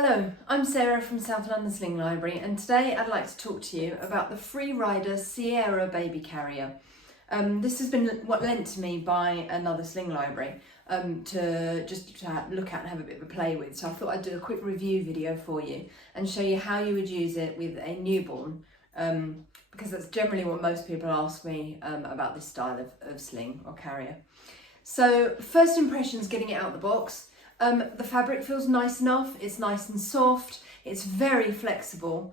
Hello, I'm Sarah from South London Sling Library, and today I'd like to talk to you about the FreeRider Sierra baby carrier. This has been lent to me by another sling library to look at and have a bit of a play with. So I thought I'd do a quick review video for you and show you how you would use it with a newborn, because that's generally what most people ask me about this style of sling or carrier. So first impressions getting it out of the box. The fabric feels nice enough, it's nice and soft, it's very flexible.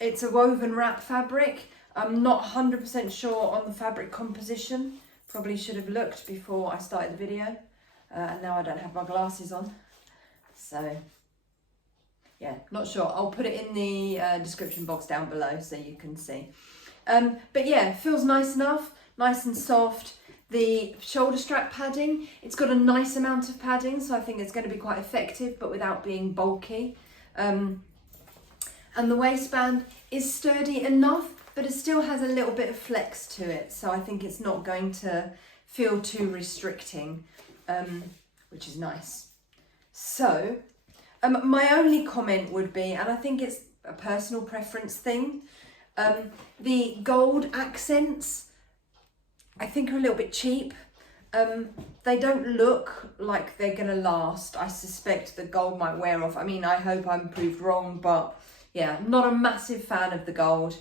It's a woven wrap fabric. I'm not 100% sure on the fabric composition. Probably should have looked before I started the video. And now I don't have my glasses on. So, yeah, not sure. I'll put it in the description box down below so you can see. But yeah, feels nice enough, nice and soft. The shoulder strap padding, it's got a nice amount of padding, so I think it's going to be quite effective, but without being bulky. And the waistband is sturdy enough, but it still has a little bit of flex to it, so I think it's not going to feel too restricting, which is nice. So, my only comment would be, and I think it's a personal preference thing, the gold accents I think are a little bit cheap. They don't look like they're gonna last. I suspect the gold might wear off. I mean, I hope I'm proved wrong, but yeah, not a massive fan of the gold.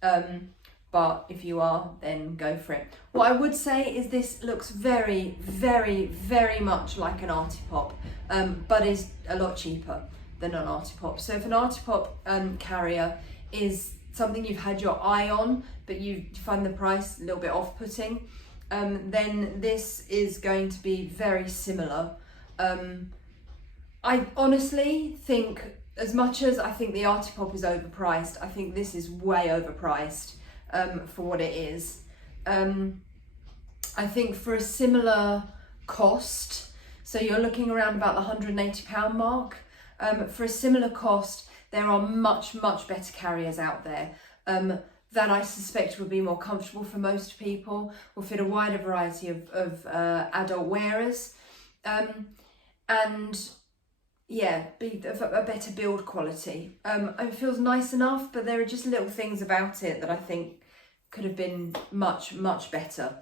But if you are, then go for it. What I would say is this looks very, very, very much like an Artipop, but is a lot cheaper than an Artipop. So if an Artipop carrier is something you've had your eye on, but you find the price a little bit off-putting, then this is going to be very similar. I honestly think, as much as I think the Artipop is overpriced, I think this is way overpriced for what it is. I think for a similar cost, so you're looking around about the £180 mark, for a similar cost, there are much, much better carriers out there that I suspect would be more comfortable for most people, will fit a wider variety of adult wearers, and yeah, be of a better build quality. It feels nice enough, but there are just little things about it that I think could have been much, much better.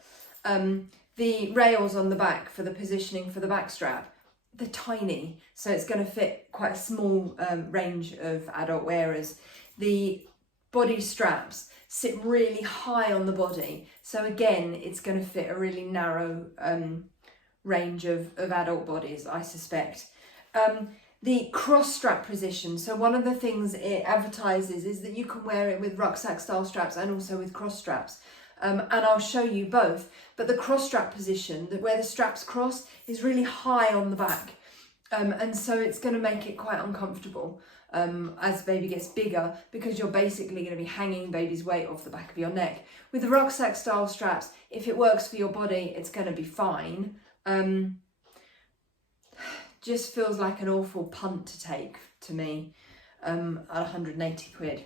The rails on the back for the positioning for the back strap, they're tiny, so it's going to fit quite a small range of adult wearers. The body straps sit really high on the body, so again, it's going to fit a really narrow range of adult bodies, I suspect. The cross strap position, so one of the things it advertises is that you can wear it with rucksack style straps and also with cross straps. And I'll show you both, but the cross strap position, where the straps cross, is really high on the back, and so it's going to make it quite uncomfortable as baby gets bigger, because you're basically going to be hanging baby's weight off the back of your neck. With the rucksack style straps, if it works for your body, it's going to be fine. Just feels like an awful punt to take to me at 180 quid.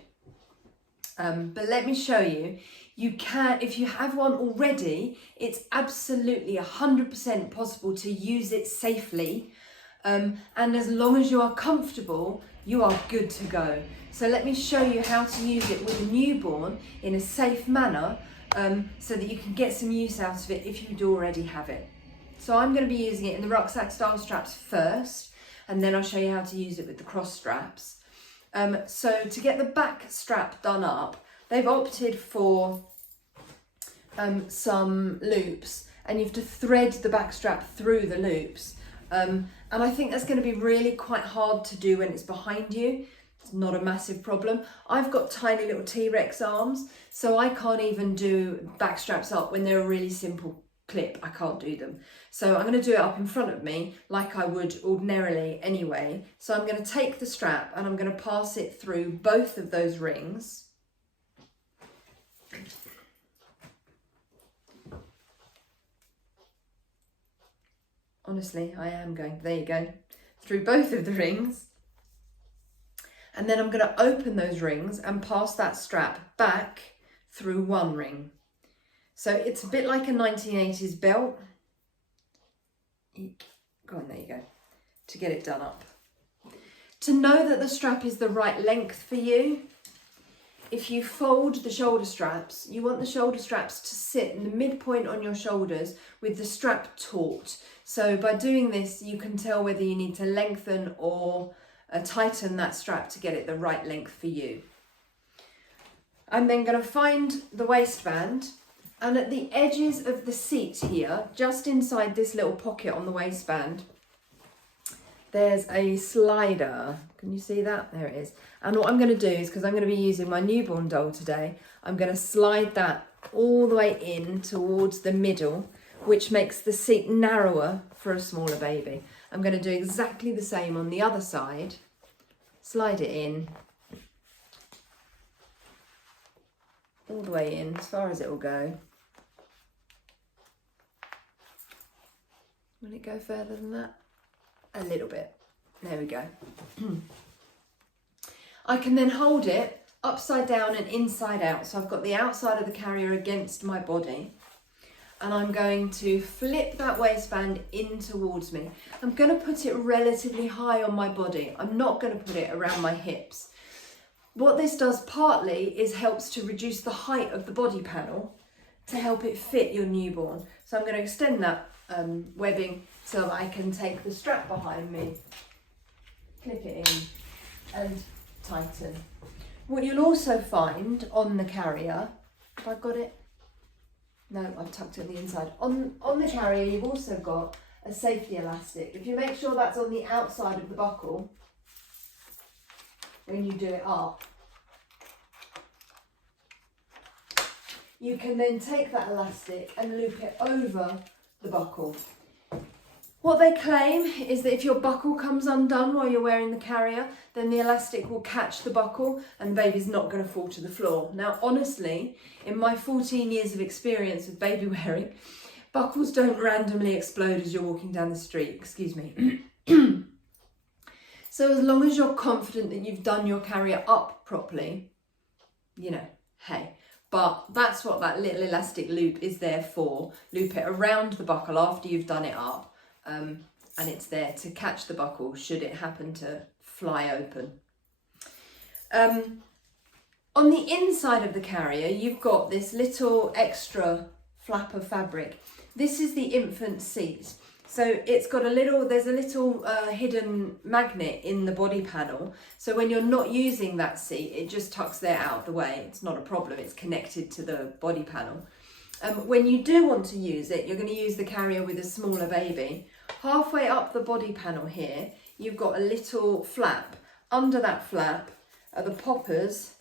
But let me show you. You can, if you have one already, it's absolutely 100% possible to use it safely. And as long as you are comfortable, you are good to go. So let me show you how to use it with a newborn in a safe manner, so that you can get some use out of it if you do already have it. So I'm going to be using it in the rucksack style straps first, and then I'll show you how to use it with the cross straps. So to get the back strap done up, they've opted for some loops, and you have to thread the back strap through the loops. And I think that's going to be really quite hard to do when it's behind you. It's not a massive problem. I've got tiny little T-Rex arms, so I can't even do back straps up when they're a really simple clip. I can't do them. So I'm going to do it up in front of me like I would ordinarily anyway. So I'm going to take the strap and I'm going to pass it through both of those rings. Honestly, I am going, there you go, through both of the rings. And then I'm going to open those rings and pass that strap back through one ring. So it's a bit like a 1980s belt. Go on, there you go, to get it done up. To know that the strap is the right length for you, if you fold the shoulder straps, you want the shoulder straps to sit in the midpoint on your shoulders with the strap taut. So by doing this, you can tell whether you need to lengthen or tighten that strap to get it the right length for you. I'm then going to find the waistband, and at the edges of the seat here, just inside this little pocket on the waistband, there's a slider. Can you see that? There it is. And what I'm going to do is, because I'm going to be using my newborn doll today, I'm going to slide that all the way in towards the middle, which makes the seat narrower for a smaller baby. I'm going to do exactly the same on the other side. Slide it in, all the way in, as far as it will go. Will it go further than that? A little bit. There we go. I can then hold it upside down and inside out. So I've got the outside of the carrier against my body, and I'm going to flip that waistband in towards me. I'm going to put it relatively high on my body. I'm not going to put it around my hips. What this does partly is helps to reduce the height of the body panel to help it fit your newborn. So I'm going to extend that webbing so that I can take the strap behind me, clip it in and tighten. What you'll also find on the carrier, have I got it? No, I've tucked it on the inside. On the carrier, you've also got a safety elastic. If you make sure that's on the outside of the buckle when you do it up, you can then take that elastic and loop it over the buckle. What they claim is that if your buckle comes undone while you're wearing the carrier, then the elastic will catch the buckle and the baby's not going to fall to the floor. Now, honestly, in my 14 years of experience with baby wearing, buckles don't randomly explode as you're walking down the street, excuse me. So as long as you're confident that you've done your carrier up properly, you know, hey. But that's what that little elastic loop is there for. Loop it around the buckle after you've done it up. And it's there to catch the buckle should it happen to fly open. On the inside of the carrier, you've got this little extra flap of fabric. This is the infant seat. So it's got there's a little hidden magnet in the body panel. So when you're not using that seat, it just tucks there out of the way. It's not a problem, it's connected to the body panel. When you do want to use it, you're going to use the carrier with a smaller baby. Halfway up the body panel here, you've got a little flap. Under that flap are the poppers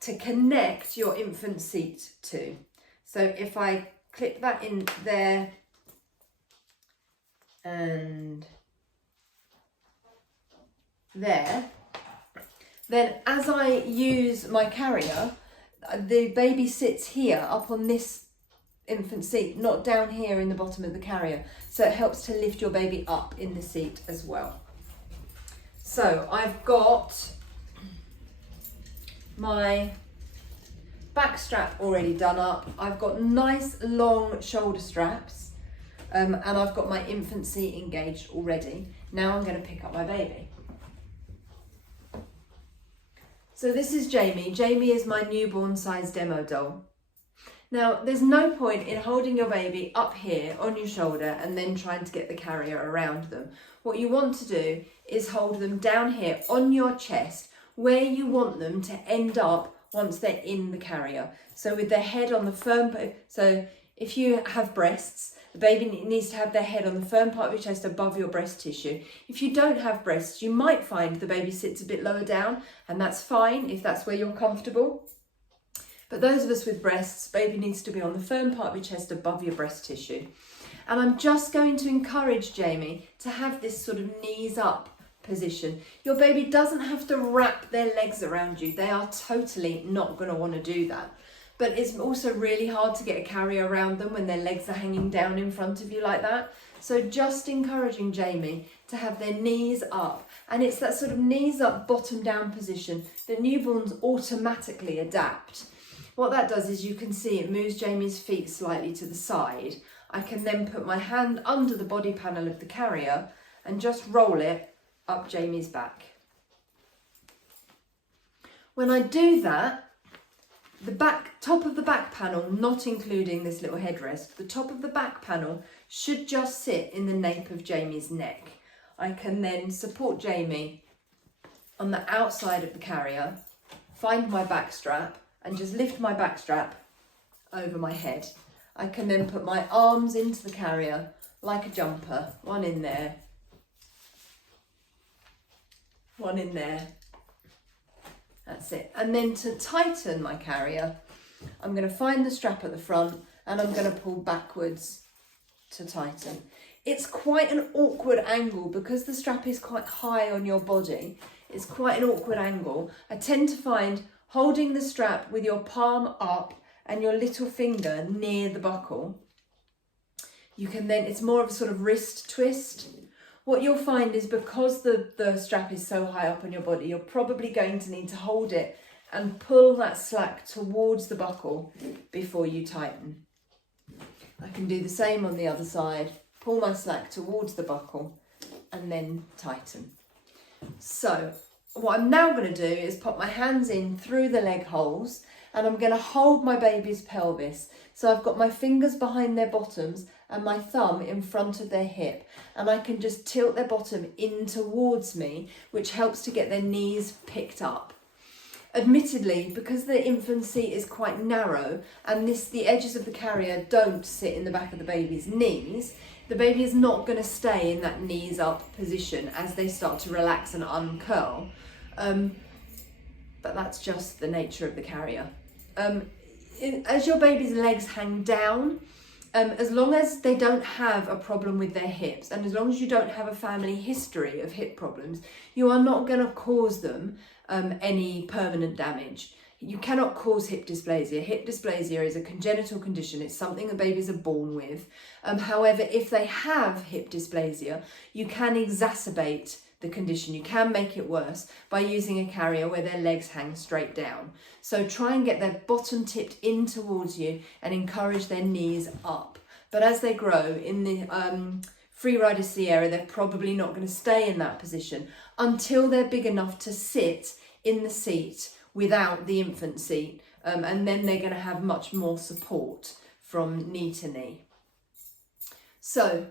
to connect your infant seat to. So if I clip that in there and there, then as I use my carrier, the baby sits here up on this infant seat, not down here in the bottom of the carrier. So it helps to lift your baby up in the seat as well. So I've got my back strap already done up. I've got nice long shoulder straps, and I've got my infant seat engaged already. Now I'm going to pick up my baby. So this is Jamie. Jamie is my newborn size demo doll. Now, there's no point in holding your baby up here on your shoulder and then trying to get the carrier around them. What you want to do is hold them down here on your chest where you want them to end up once they're in the carrier. So with their head on the firm, so if you have breasts, the baby needs to have their head on the firm part of your chest above your breast tissue. If you don't have breasts, you might find the baby sits a bit lower down, and that's fine if that's where you're comfortable. But those of us with breasts, baby needs to be on the firm part of your chest above your breast tissue. And I'm just going to encourage Jamie to have this sort of knees up position. Your baby doesn't have to wrap their legs around you. They are totally not going to want to do that. But it's also really hard to get a carrier around them when their legs are hanging down in front of you like that. So just encouraging Jamie to have their knees up. And it's that sort of knees up, bottom down position that newborns automatically adapt. What that does is you can see it moves Jamie's feet slightly to the side. I can then put my hand under the body panel of the carrier and just roll it up Jamie's back. When I do that, the top of the back panel, not including this little headrest, the top of the back panel should just sit in the nape of Jamie's neck. I can then support Jamie on the outside of the carrier, find my back strap and just lift my back strap over my head. I can then put my arms into the carrier like a jumper, one in there, one in there. That's it. And then to tighten my carrier, I'm going to find the strap at the front and I'm going to pull backwards to tighten. It's quite an awkward angle because the strap is quite high on your body. It's quite an awkward angle. I tend to find holding the strap with your palm up and your little finger near the buckle, you can then, it's more of a sort of wrist twist. What you'll find is because the strap is so high up on your body, you're probably going to need to hold it and pull that slack towards the buckle before you tighten. I can do the same on the other side, pull my slack towards the buckle and then tighten. So what I'm now going to do is pop my hands in through the leg holes and I'm going to hold my baby's pelvis. So I've got my fingers behind their bottoms and my thumb in front of their hip, and I can just tilt their bottom in towards me, which helps to get their knees picked up. Admittedly, because the infant seat is quite narrow and the edges of the carrier don't sit in the back of the baby's knees, the baby is not going to stay in that knees up position as they start to relax and uncurl. But that's just the nature of the carrier. As your baby's legs hang down, as long as they don't have a problem with their hips and as long as you don't have a family history of hip problems, you are not going to cause them any permanent damage. You cannot cause hip dysplasia. Hip dysplasia is a congenital condition. It's something that babies are born with. However, if they have hip dysplasia, you can exacerbate the condition. You can make it worse by using a carrier where their legs hang straight down. So try and get their bottom tipped in towards you and encourage their knees up. But as they grow in the FreeRider Sierra, they're probably not going to stay in that position until they're big enough to sit in the seat without the infant seat, and then they're going to have much more support from knee to knee. So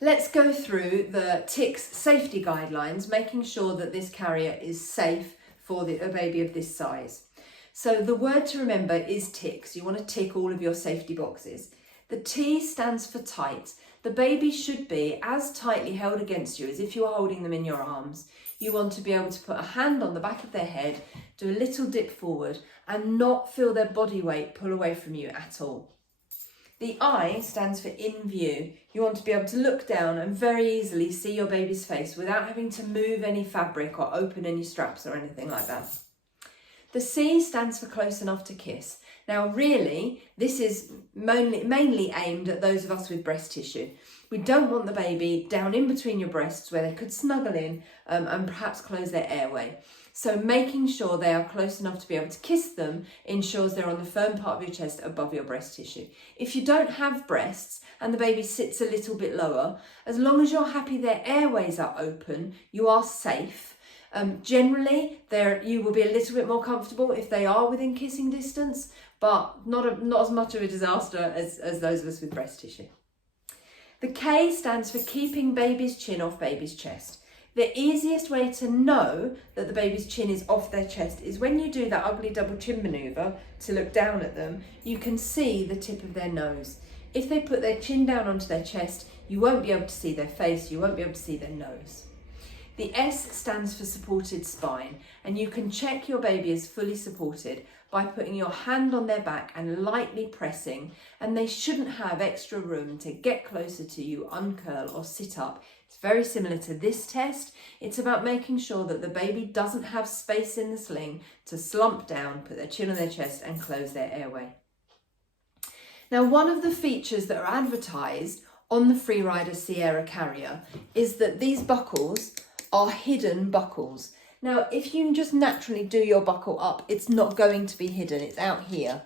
let's go through the TICS safety guidelines, making sure that this carrier is safe for a baby of this size. So the word to remember is TICS. You want to tick all of your safety boxes. The T stands for tight. The baby should be as tightly held against you as if you were holding them in your arms. You want to be able to put a hand on the back of their head, do a little dip forward and not feel their body weight pull away from you at all. The I stands for in view. You want to be able to look down and very easily see your baby's face without having to move any fabric or open any straps or anything like that. The C stands for close enough to kiss. Now really, this is mainly aimed at those of us with breast tissue. We don't want the baby down in between your breasts where they could snuggle in and perhaps close their airway. So making sure they are close enough to be able to kiss them ensures they're on the firm part of your chest above your breast tissue. If you don't have breasts and the baby sits a little bit lower, as long as you're happy their airways are open, you are safe. Generally, you will be a little bit more comfortable if they are within kissing distance, but not as much of a disaster as those of us with breast tissue. The K stands for keeping baby's chin off baby's chest. The easiest way to know that the baby's chin is off their chest is when you do that ugly double chin manoeuvre to look down at them, you can see the tip of their nose. If they put their chin down onto their chest, you won't be able to see their face, you won't be able to see their nose. The S stands for supported spine, and you can check your baby is fully supported by putting your hand on their back and lightly pressing, and they shouldn't have extra room to get closer to you, uncurl or sit up. It's very similar to this test. It's about making sure that the baby doesn't have space in the sling to slump down, put their chin on their chest and close their airway. Now, one of the features that are advertised on the FreeRider Sierra Carrier is that these buckles are hidden buckles. Now, if you just naturally do your buckle up, it's not going to be hidden, it's out here.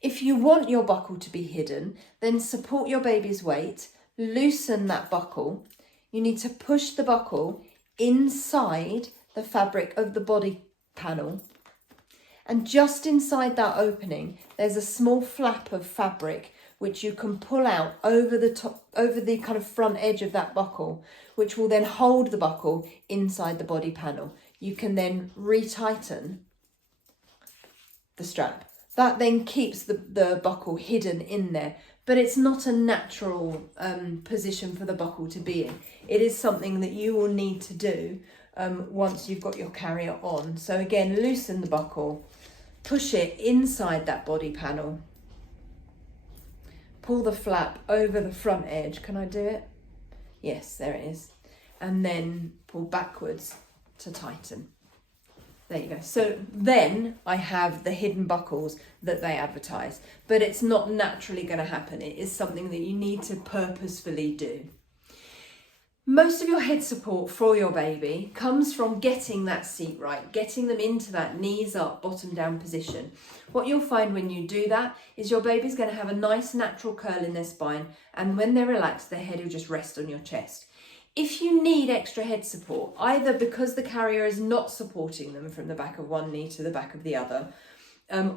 If you want your buckle to be hidden, then support your baby's weight, loosen that buckle. You need to push the buckle inside the fabric of the body panel. And just inside that opening, there's a small flap of fabric which you can pull out over the top, over the kind of front edge of that buckle, which will then hold the buckle inside the body panel. You can then retighten the strap. That then keeps the buckle hidden in there, but it's not a natural position for the buckle to be in. It is something that you will need to do once you've got your carrier on. So again, loosen the buckle, push it inside that body panel, pull the flap over the front edge. Can I do it? Yes, there it is. And then pull backwards to tighten. There you go. So then I have the hidden buckles that they advertise, but it's not naturally going to happen. It is something that you need to purposefully do. Most of your head support for your baby comes from getting that seat right, getting them into that knees up, bottom down position. What you'll find when you do that is your baby's going to have a nice natural curl in their spine, and when they're relaxed, their head will just rest on your chest. If you need extra head support, either because the carrier is not supporting them from the back of one knee to the back of the other,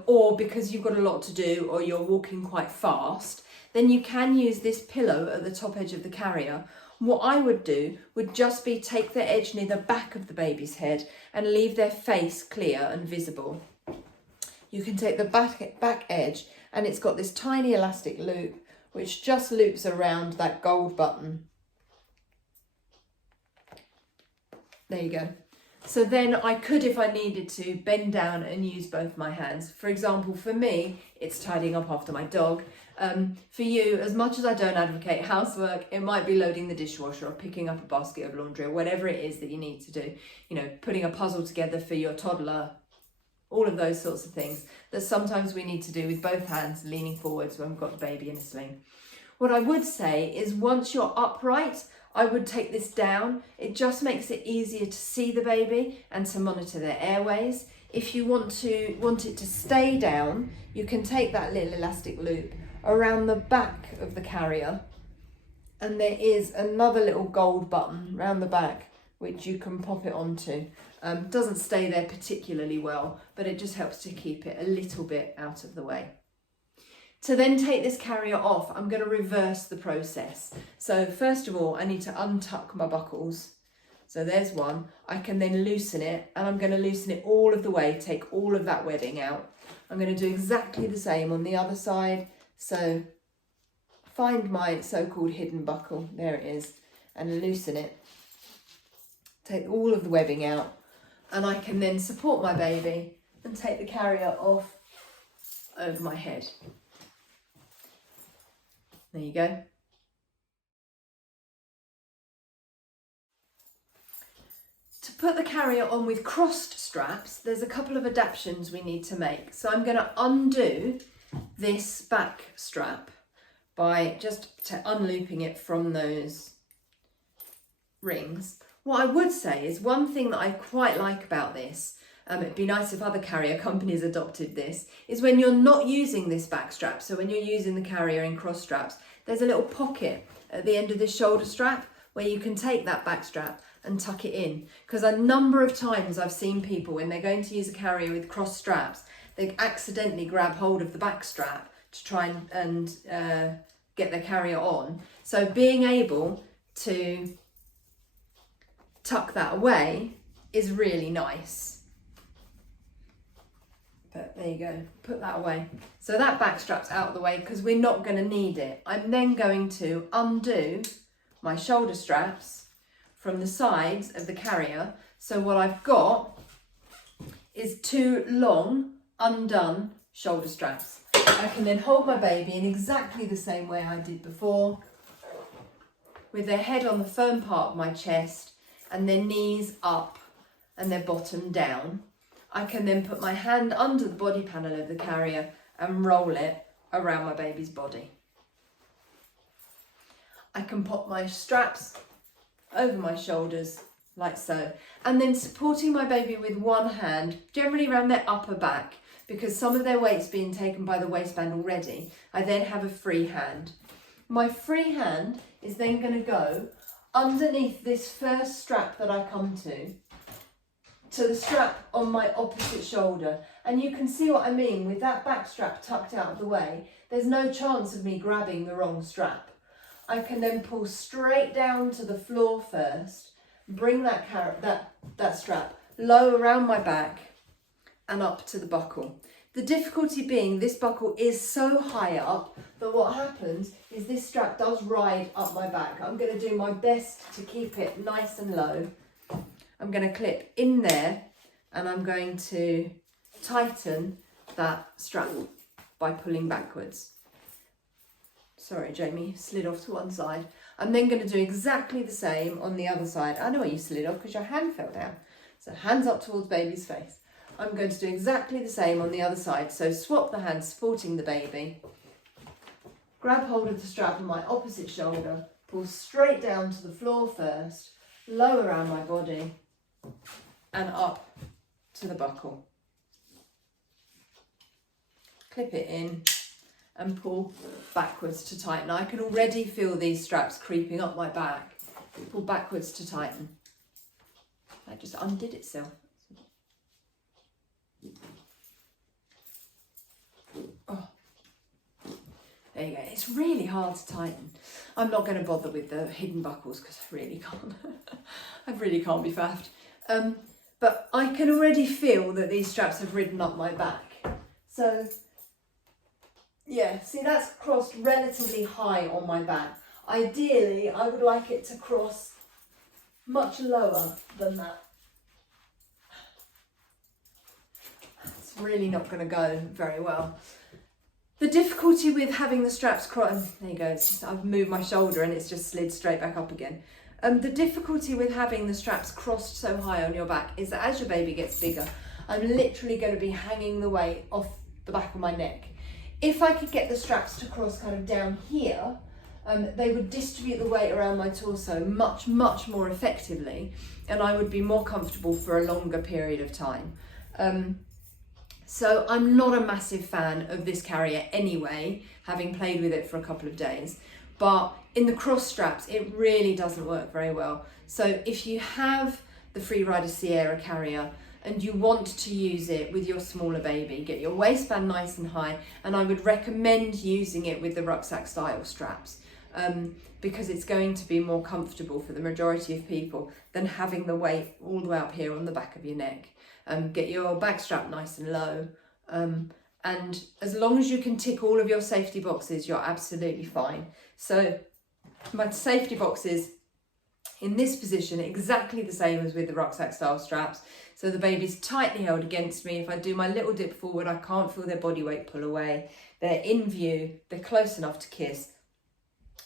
or because you've got a lot to do or you're walking quite fast, then you can use this pillow at the top edge of the carrier. What I would do would just be take the edge near the back of the baby's head and leave their face clear and visible. You can take the back edge, and it's got this tiny elastic loop which just loops around that gold button. There you go. So then I could, if I needed to, bend down and use both my hands. For example, for me, it's tidying up after my dog. For you, as much as I don't advocate housework, it might be loading the dishwasher or picking up a basket of laundry or whatever it is that you need to do. You know, putting a puzzle together for your toddler, all of those sorts of things that sometimes we need to do with both hands, leaning forwards when we've got the baby in a sling. What I would say is once you're upright, I would take this down. It just makes it easier to see the baby and to monitor their airways. If you want it to stay down, you can take that little elastic loop around the back of the carrier, and there is another little gold button around the back which you can pop it onto. Doesn't stay there particularly well, but it just helps to keep it a little bit out of the way. To then take this carrier off, I'm going to reverse the process. So first of all, I need to untuck my buckles. So there's one. I can then loosen it, and I'm going to loosen it all of the way, take all of that webbing out. I'm going to do exactly the same on the other side. So find my so-called hidden buckle, there it is, and loosen it. Take all of the webbing out, and I can then support my baby and take the carrier off over my head. There you go. To put the carrier on with crossed straps, there's a couple of adaptations we need to make. So I'm going to undo this back strap by just unlooping it from those rings. What I would say is one thing that I quite like about this, it'd be nice if other carrier companies adopted this, is when you're not using this back strap, so when you're using the carrier in cross straps, there's a little pocket at the end of this shoulder strap where you can take that back strap and tuck it in. Because a number of times I've seen people, when they're going to use a carrier with cross straps, they accidentally grab hold of the back strap to try and get their carrier on. So being able to tuck that away is really nice. But there you go, put that away. So that back strap's out of the way because we're not going to need it. I'm then going to undo my shoulder straps from the sides of the carrier. So what I've got is two long undone shoulder straps. I can then hold my baby in exactly the same way I did before, with their head on the firm part of my chest and their knees up and their bottom down. I can then put my hand under the body panel of the carrier and roll it around my baby's body. I can pop my straps over my shoulders like so, and then supporting my baby with one hand, generally around their upper back, because some of their weight's being taken by the waistband already. I then have a free hand. My free hand is then going to go underneath this first strap that I come to the strap on my opposite shoulder. And you can see what I mean with that back strap tucked out of the way. There's no chance of me grabbing the wrong strap. I can then pull straight down to the floor first, bring that strap low around my back and up to the buckle. The difficulty being this buckle is so high up that what happens is this strap does ride up my back. I'm going to do my best to keep it nice and low. I'm going to clip in there and I'm going to tighten that strap by pulling backwards. Sorry, Jamie, slid off to one side. I'm then going to do exactly the same on the other side. I know why you slid off, because your hand fell down. So hands up towards baby's face. I'm going to do exactly the same on the other side. So swap the hands supporting the baby. Grab hold of the strap on my opposite shoulder. Pull straight down to the floor first. Low around my body. And up to the buckle. Clip it in and pull backwards to tighten. I can already feel these straps creeping up my back. Pull backwards to tighten. That just undid itself. Oh. There you go. It's really hard to tighten. I'm not going to bother with the hidden buckles because I really can't. I really can't be faffed. But I can already feel that these straps have ridden up my back. So, yeah, see, that's crossed relatively high on my back. Ideally, I would like it to cross much lower than that. It's really not going to go very well. The difficulty with having the straps cross, there you go, it's just, I've moved my shoulder and it's just slid straight back up again. The difficulty with having the straps crossed so high on your back is that as your baby gets bigger, I'm literally going to be hanging the weight off the back of my neck. If I could get the straps to cross kind of down here, they would distribute the weight around my torso much, much more effectively, and I would be more comfortable for a longer period of time. So I'm not a massive fan of this carrier anyway, having played with it for a couple of days. But in the cross straps, it really doesn't work very well. So if you have the FreeRider Sierra Carrier and you want to use it with your smaller baby, get your waistband nice and high, and I would recommend using it with the rucksack style straps because it's going to be more comfortable for the majority of people than having the weight all the way up here on the back of your neck. Get your back strap nice and low. And as long as you can tick all of your safety boxes, you're absolutely fine. So my safety boxes in this position, exactly the same as with the rucksack style straps. So the baby's tightly held against me. If I do my little dip forward, I can't feel their body weight pull away. They're in view, they're close enough to kiss.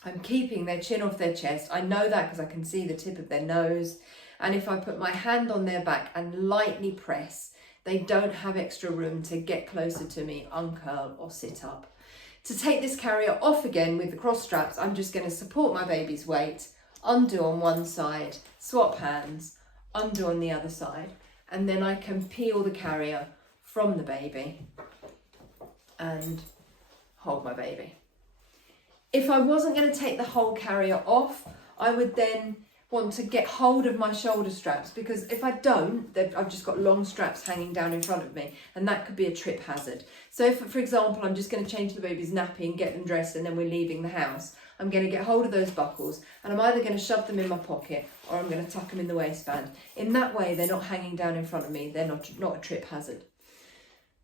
I'm keeping their chin off their chest. I know that because I can see the tip of their nose. And if I put my hand on their back and lightly press, they don't have extra room to get closer to me, uncurl or sit up. To take this carrier off again with the cross straps, I'm just going to support my baby's weight, undo on one side, swap hands, undo on the other side, and then I can peel the carrier from the baby and hold my baby. If I wasn't going to take the whole carrier off, I would then want to get hold of my shoulder straps, because if I don't, I've just got long straps hanging down in front of me, and that could be a trip hazard. So if, for example, I'm just going to change the baby's nappy and get them dressed and then we're leaving the house, I'm going to get hold of those buckles and I'm either going to shove them in my pocket or I'm going to tuck them in the waistband. In that way, they're not hanging down in front of me, they're not a trip hazard.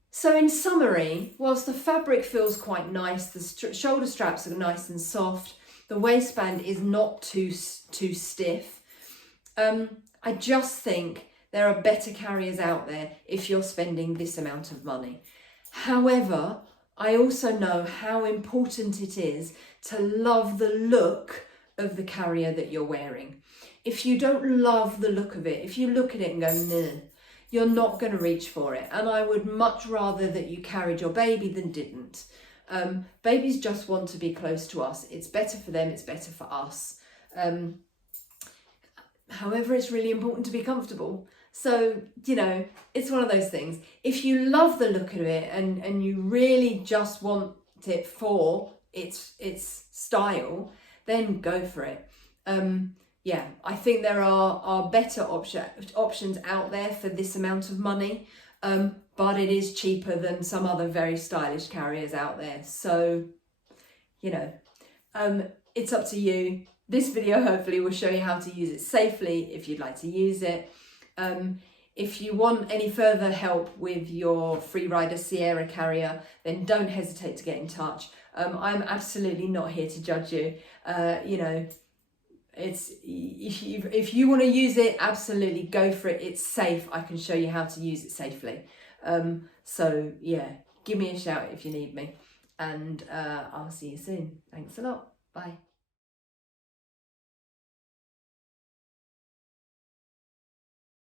So in summary, whilst the fabric feels quite nice, the shoulder straps are nice and soft, the waistband is not too stiff. I just think there are better carriers out there if you're spending this amount of money. However, I also know how important it is to love the look of the carrier that you're wearing. If you don't love the look of it, if you look at it and go, nah, you're not going to reach for it. And I would much rather that you carried your baby than didn't. Babies just want to be close to us. It's better for them, it's better for us. However, it's really important to be comfortable. So, you know, it's one of those things. If you love the look of it and you really just want it for its style, then go for it. yeah, I think there are better options out there for this amount of money, but it is cheaper than some other very stylish carriers out there. So, you know, it's up to you. This video hopefully will show you how to use it safely if you'd like to use it. If you want any further help with your FreeRider Sierra Carrier, then don't hesitate to get in touch. I'm absolutely not here to judge you. You know, it's if you want to use it, absolutely go for it. It's safe. I can show you how to use it safely. So yeah, give me a shout if you need me, and I'll see you soon. Thanks a lot. Bye.